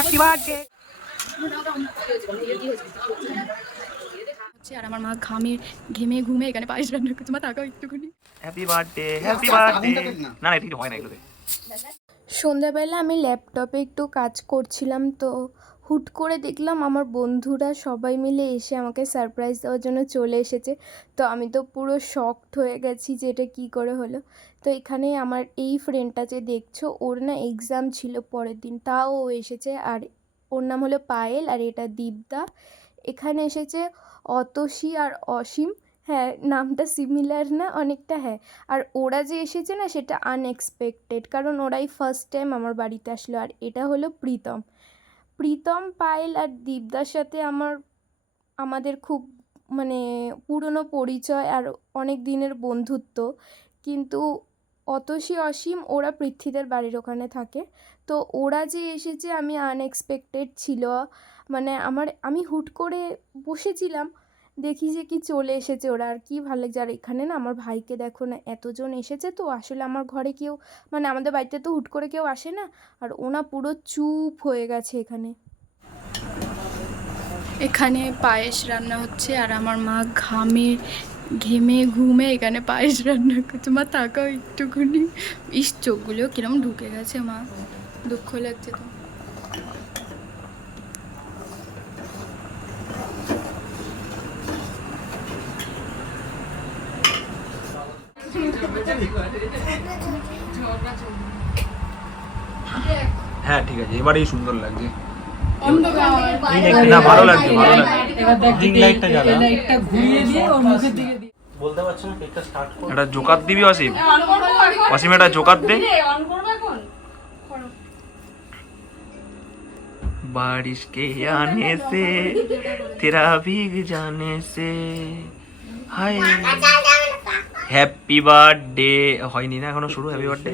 Happy birthday. আর আমার মা ঘেমে ঘুমে এখানে পায়েস রান্না করছে। মা তাকাও একটুখানি। Happy birthday, happy birthday. না না, এটা হয় না এগুলোতে। সন্ধ্যাবেলা আমি ল্যাপটপে একটু কাজ করছিলাম, তো হুট করে দেখলাম আমার বন্ধুরা সবাই মিলে এসে আমাকে সারপ্রাইজ দেওয়ার জন্য চলে এসেছে। তো আমি তো পুরো শকড হয়ে গেছি যে এটা কী করে হলো। তো এখানে আমার এই ফ্রেন্ডটা যে দেখছো, ওর না এক্সাম ছিল পরের দিন, তাও ও এসেছে। আর ওর নাম হলো পায়েল, আর এটা দীপদা। এখানে এসেছে অতসী আর অসীম। হ্যাঁ, নামটা সিমিলার না অনেকটা? হ্যাঁ। আর ওরা যে এসেছে না, সেটা আনএক্সপেক্টেড, কারণ ওরাই ফার্স্ট টাইম আমার বাড়িতে আসলো। আর এটা হলো প্রীতম। পায়েল আর দীপদার সাথে আমাদের খুব মানে পুরনো পরিচয় আর অনেক দিনের বন্ধুত্ব। কিন্তু অতসী অসীম ওরা পৃথ্বীদের বাড়ির ওখানে থাকে। তো ওরা যে এসেছে আমি আনএক্সপেক্টেড ছিল। মানে আমি হুট করে বসেছিলাম, দেখি যে কি চলে এসেছে ওরা। আর কি ভালো লাগছে। আর এখানে না আমার ভাইকে দেখো না, এতজন এসেছে। তো আসলে আমার ঘরে কেউ, মানে আমাদের বাড়িতে তো হুট করে কেউ আসে না। আর ওনা পুরো চুপ হয়ে গেছে এখানে। এখানে পায়েস রান্না হচ্ছে আর আমার মা ঘেমে ঘুমে এখানে পায়েস রান্না করছে। মা তাকাও একটুখানি। চোখগুলো কিরম ঢুকে গেছে। মা দুঃখ লাগছে তো। হ্যাঁ ঠিক আছে, এবারেই সুন্দর লাগছে। না ভালো লাগছে, ভালো লাগছে। বলতে পারছি না, কেকটা স্টার্ট করো। এটা জোকার দিবি অসীম। অসীম এটা জোকার দে। बारिश के आने से तेरा भीग जाने से हाय হ্যাপি বার্থডে হয়নি না এখনো শুরু। Happy birthday,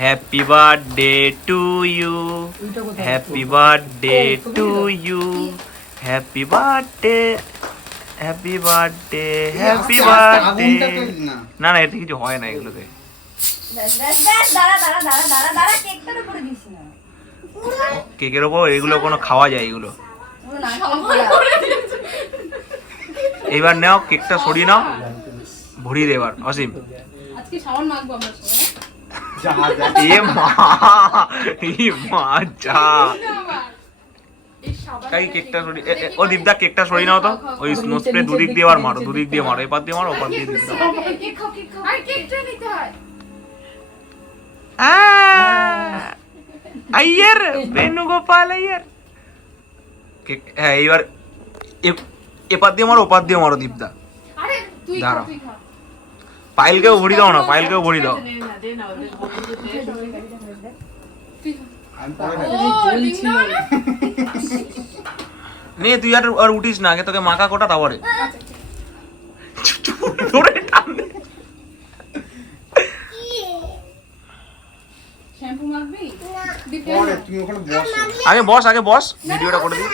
happy birthday to you, happy birthday to you, happy birthday, happy birthday, happy birthday. না না, এতে কিছু হয় না এগুলোতে। কেকের ওপর এগুলো কোনো খাওয়া যায় এগুলো। এইবার নাও, কেকটা সরিয়ে নাও, ভরিয়ে দে এবার অসীম। এ মা, এ মা যা। কাই কেকটা সরিয়ে, ও দীপদা কেকটা সরিয়ে নাও তো। ওই স্নো স্প্রে দুদিক দিয়ে আর মারো, দুদিক দিয়ে মারো, এপার দিয়ে মারো, ওপার দিয়ে দিতে আইয়ার বেনুগোপাল আইয়ার। হ্যাঁ এইবার এপার দিয়ে মারো, ওপার দিয়ে মারো দীপদা। দাঁড়াও, পায়েলকেও ভরি দাও না, পায়েলকেও ভরি দাও। নে তুই আর উঠিস না, আগে তোকে মাখা কোটা তারপরে আগে বস, আগে বস, ভিডিওটা করে দিই।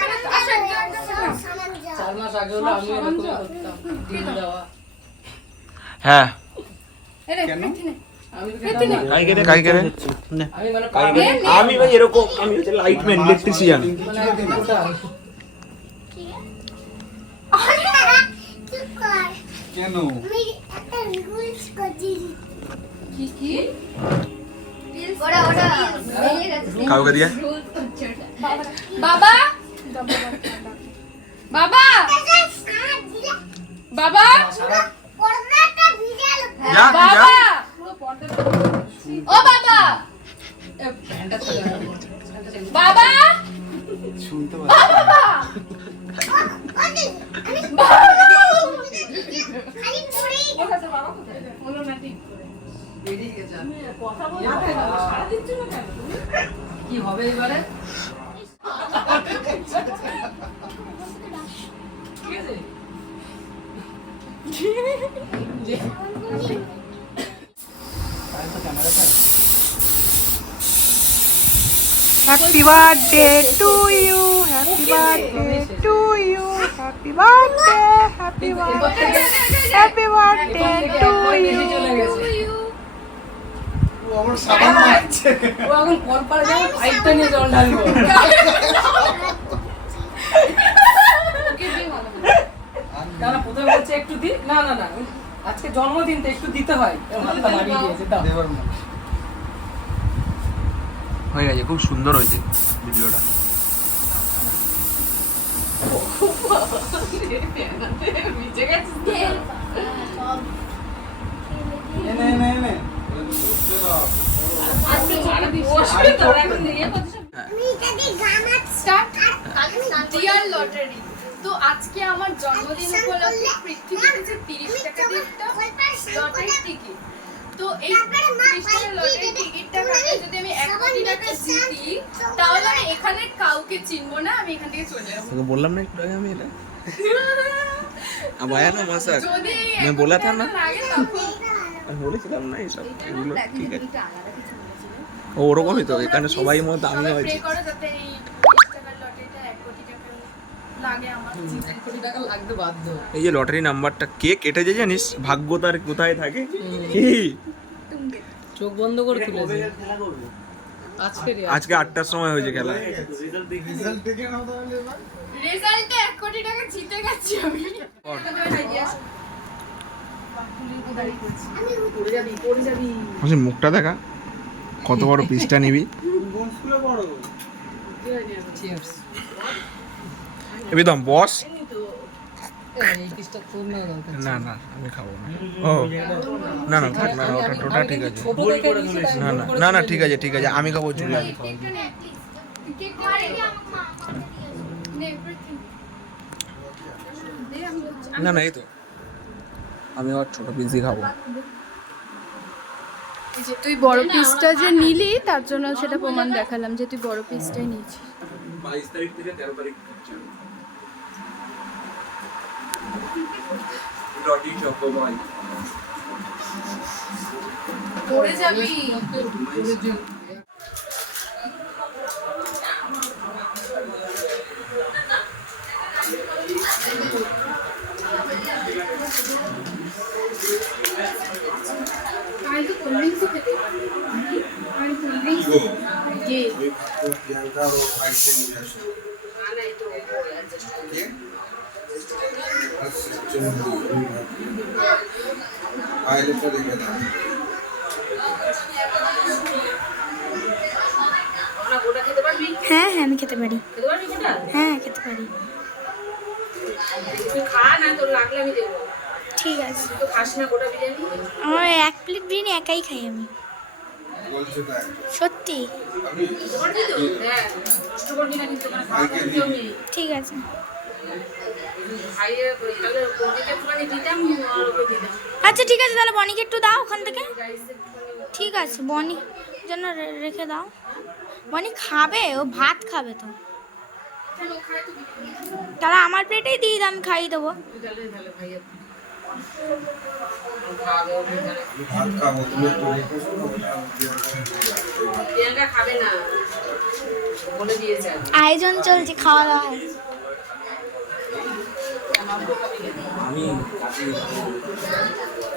হ্যাঁ আমি ভাই এরকম, আমি হচ্ছে লাইটম্যান, ইলেকট্রিশিয়ান। কেন কাউকে দিয়ে বাবা বাবা বাবা যা যা। ও বাবা বাবা শুনতে কি হবে এবারে? Happy birthday to you, happy birthday to you, happy birthday, happy birthday, happy birthday to you. আমার সাবান মারছে। ও এখন কল পারে যাবে পাইপটা নিয়ে জল ঢালবো। না না প্রথমে বলছে একটু দি, না না না আজকে জন্মদিন তো একটু দিতে হয়, হাতটা বাড়িয়ে দিয়েছে দাও। দেবার না। হয়ে গেছে, খুব সুন্দর হয়েছে ভিডিওটা। এনে এনে এনে। ডিয়ার লটারি, তো আজকে আমার জন্মদিন উপলক্ষে পৃথিবী থেকে 30 টাকা দিয়ে একটা লটারি টিকিট। তো এই 30 টাকা লটারি টিকিটটা কাটে যদি আমি 1 কোটি টাকা জিতি, তাহলে আমি এখানে কাউকে চিনবো না, আমি এখান থেকে চলে যাবো। তোকে বললাম না একটু আগে আমি এটা अब आया ना मजाक যদি मैं बोला था ना লাগে তখন আমি বলেছিলাম না এইসব এগুলো ঠিক আছে ও ওরকমই তো এখানে সবাই মত আমি সবাই হয়েছে pray করো যাতে এই 30 টাকার লটারিটা 1 কোটি টাকা লাগে আমার। 1 কোটি টাকা লাগতে বাধ্য। এই যে লটারি নাম্বারটা কে কেটেছে জানিস, ভাগ্য তার কোথায় থাকে কি চোখ বন্ধ করে তুলেছে আজকে আজকে 8টার সময় হয়েছে খেলা। রেজাল্ট দেখে নাও তাহলে এবার। রেজাল্টে 1 কোটি টাকা জিতে গেছি আমি। আচ্ছা মুখটা দেখা, কত বড় পিসটা নিবি কোন স্কুলে পড়ো? চিয়ার্স। একদম বস। এই পিসটা তোর না দরকার। না না আমি খাবো না। ও না না থাক না, ওটা টোটা ঠিক আছে। ছোট দেখে নিয়েছি তাই না না না না ঠিক আছে ঠিক আছে, আমি খাবো চুলে আমি খাবো। কেকটা নে প্লিজ, কেকটা নে এভরিথিং দে আমি না না এই তো আমি আর ছোট পিসই খাবো। এই যে তুই বড় পিসটা যে নিলি তার জন্য সেটা প্রমাণ দেখালাম যে তুই বড় পিসটাই নিয়েছিস। 22 তারিখ থেকে 13 তারিখ রটি চকোবয় পড়ে যাবি। আমি তো কোল্ড ড্রিঙ্কসও খেতে পারি। আমি কোল্ড ড্রিঙ্কস কে প্রিয়াঙ্কা ও আইসে নিয়ে আসো। কে? আচ্ছা চলো আইলে তো দেখে দাও। হ্যাঁ হ্যাঁ আমি খেতে পারি। হ্যাঁ খেতে পারি। ঠিক আছে। আমার 1 প্লেট বিরিয়ানি একাই খাই আমি। বলছো তাই। সত্যি? আমি ঠিক আছে। আচ্ছা ঠিক আছে, তাহলে বনিকে একটু দাও ওখান থেকে। ঠিক আছে, বনি জন্য রেখে দাও। বনি খাবে, ও ভাত খাবে তো। তাহলে আমার প্লেটেই দিয়ে দাও, আমি খাইয়ে দেবো। আমি ভাত খাবো, তুমি একটু রেখে শোনো। প্রিয়াঙ্কা খাবে না বলে দিয়েছে। আয়োজন চলছে খাওয়া দাওয়া।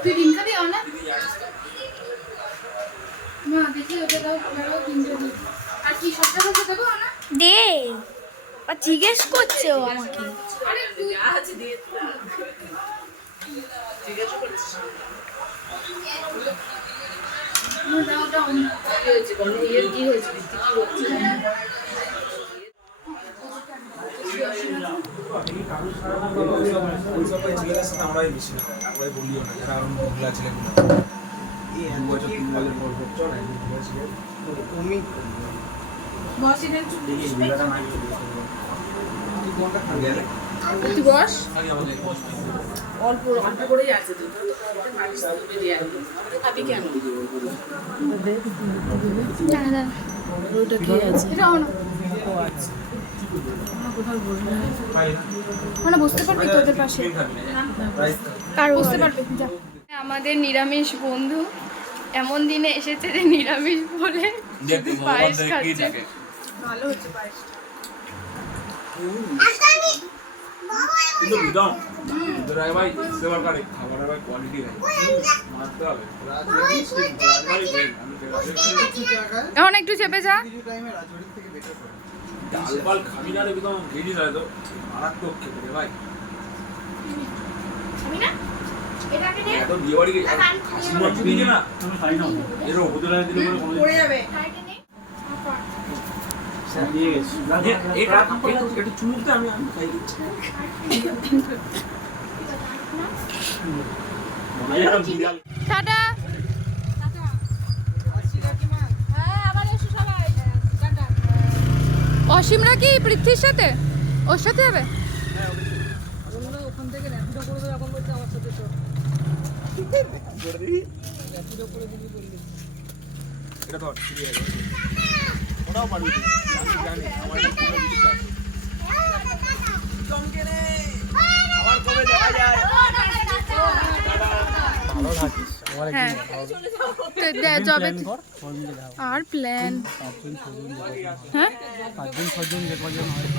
তুই ডিম খাবি না? মা দেখি ওটা দাও, ওটাও ডিমটা দিই। আর কি সবটা সবটা দেবো না? দে, আর জিজ্ঞেস করছে ও আমাকে। আরে তুই আছে দিয়ে জিজ্ঞাসা করছিস দাও দাও না। কি হয়েছে বল, এর কি হয়েছে, বৃষ্টি কি হচ্ছে? তুই বস। অল্প অল্প করেই আছে তো, খাবি কেন? ওটা কি আছে? এটা না মানে বুঝতে পারবি তোদের পাশে কার বুঝতে পারবি যা। আমাদের নিরামিষ বন্ধু এমন দিনে এসেছে যে নিরামিষ বলে পায়েস খাচ্ছে। ভালো হচ্ছে পায়েসটা। কিন্তু বিদম ভিতরে আগে ভাই সেবার কারে খাবারের ভাই কোয়ালিটি ভাই মারতে হবে এখন একটু চেপে যা। ডাল বাল খাবি না রে বিদম ভেজি যায় তো মারাত্মক খেতে রে ভাই এত বিয়ে বাড়ি সিমন দিকে না তুমি খাই না এর ওপরে দিলে বলে কোনো পড়ে যাবে নিয়ে গেছি এটা একটু চুমুকতে আমি খাই টাটা। অসীমরা কি পৃথ্বীর সাথে ওর সাথে যাবে? ওখান থেকে র্যাপিডো করে দেবে এখন বলছে আমার সাথে তো র্যাপিডো করে দিবি বললি এটা তো ঠিক আছে ওটাও পারবি আমি জানি আমার একটা বিশ্বাস জমকে রে আবার কবে দেখা যায় ভালো থাকিস আমার হ্যাঁ যাবে আর প্ল্যান হ্যাঁ 5 জন যে কজন হয়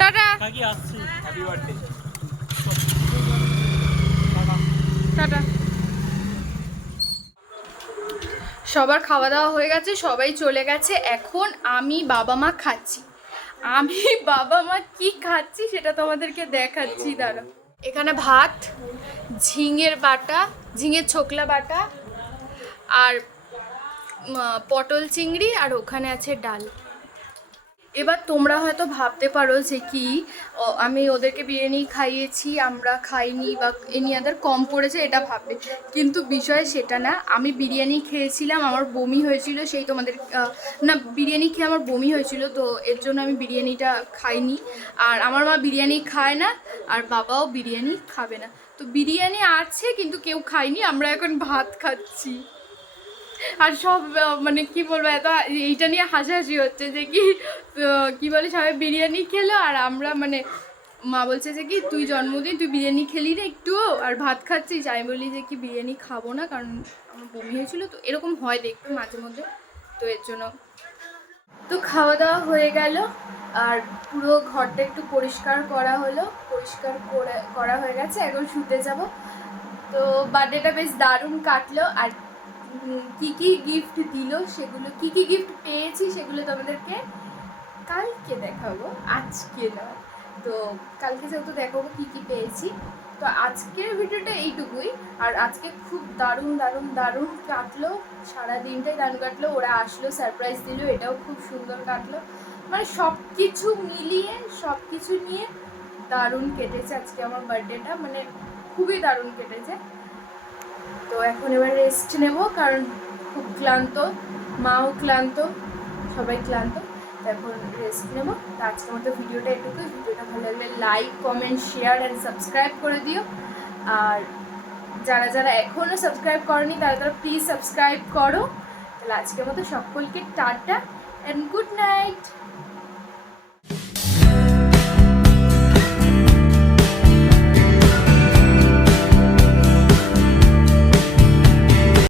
টাটা কাকি আসছি হ্যাপি বার্থডে টাটা। সবার খাওয়া দাওয়া হয়ে গেছে, সবাই চলে গেছে। এখন আমি বাবা মা খাচ্ছি। আমি বাবা মা কি খাচ্ছি সেটা তোমাদেরকে দেখাচ্ছি, দাঁড়া। এখানে ভাত, ঝিঙের বাটা, ঝিঙের ছোকলা বাটা আর পটল চিংড়ি, আর ওখানে আছে ডাল। এবার তোমরা হয়তো ভাবতে পারো যে কি আমি ওদেরকে বিরিয়ানি খাইয়েছি, আমরা খাইনি বা এনি আদার কম পড়েছে, এটা ভাববে। কিন্তু বিষয় সেটা না। আমি বিরিয়ানি খেয়েছিলাম, আমার বমি হয়েছিল, সেই তোমাদের না বিরিয়ানি খেয়ে আমার বমি হয়েছিল, তো এর জন্য আমি বিরিয়ানিটা খাইনি। আর আমার মা বিরিয়ানি খায় না, আর বাবাও বিরিয়ানি খাবে না। তো বিরিয়ানি আছে কিন্তু কেউ খায়নি, আমরা এখন ভাত খাচ্ছি। আর সব মানে কি বলবো, এত এইটা নিয়ে হাসাহাসি হচ্ছে যে কি বলে সবাই বিরিয়ানি খেলো আর আমরা মানে মা বলছে যে কি তুই জন্মদিন তুই বিরিয়ানি খেলি না একটুও আর ভাত খাচ্ছিস। আমি বলি যে কি বিরিয়ানি খাবো না, কারণ আমার বমি হয়েছিল। তো এরকম হয় দেখবে মাঝে মধ্যে, তো এর জন্য। তো খাওয়া দাওয়া হয়ে গেল আর পুরো ঘরটা একটু পরিষ্কার করা হলো, পরিষ্কার করা হয়ে গেছে। এখন শুতে যাব। তো বার্থডেটা বেশ দারুণ কাটলো। আর কি কি গিফট দিল সেগুলো, কি কি গিফট পেয়েছি সেগুলো তোমাদেরকে কালকে দেখাবো, আজকে নয়। তো কালকে যেহেতু দেখাবো কি কি পেয়েছি। তো আজকের ভিডিওটা এইটুকুই। আর আজকে খুব দারুণ দারুণ দারুণ কাটলো, সারা দিনটাই দারুণ কাটলো। ওরা আসলো, সারপ্রাইজ দিল, এটাও খুব সুন্দর কাটলো। মানে সব কিছু মিলিয়ে সব কিছু নিয়ে দারুণ কেটেছে আজকে আমার বার্থডেটা, মানে খুবই দারুণ কেটেছে। তো এখন এবার রেস্ট নেব, কারণ খুব ক্লান্ত, মাও ক্লান্ত, সবাই ক্লান্ত। তো এখন রেস্ট নেব। তো আজকের মতো ভিডিওটা এটুকুই। ভিডিওটা ভালো লাগলে like, comment, share and subscribe করে দিও। আর যারা যারা এখনও সাবস্ক্রাইব করনি তারা প্লিজ সাবস্ক্রাইব করো। তাহলে আজকের মতো সকলকে টাটা অ্যান্ড গুড নাইট।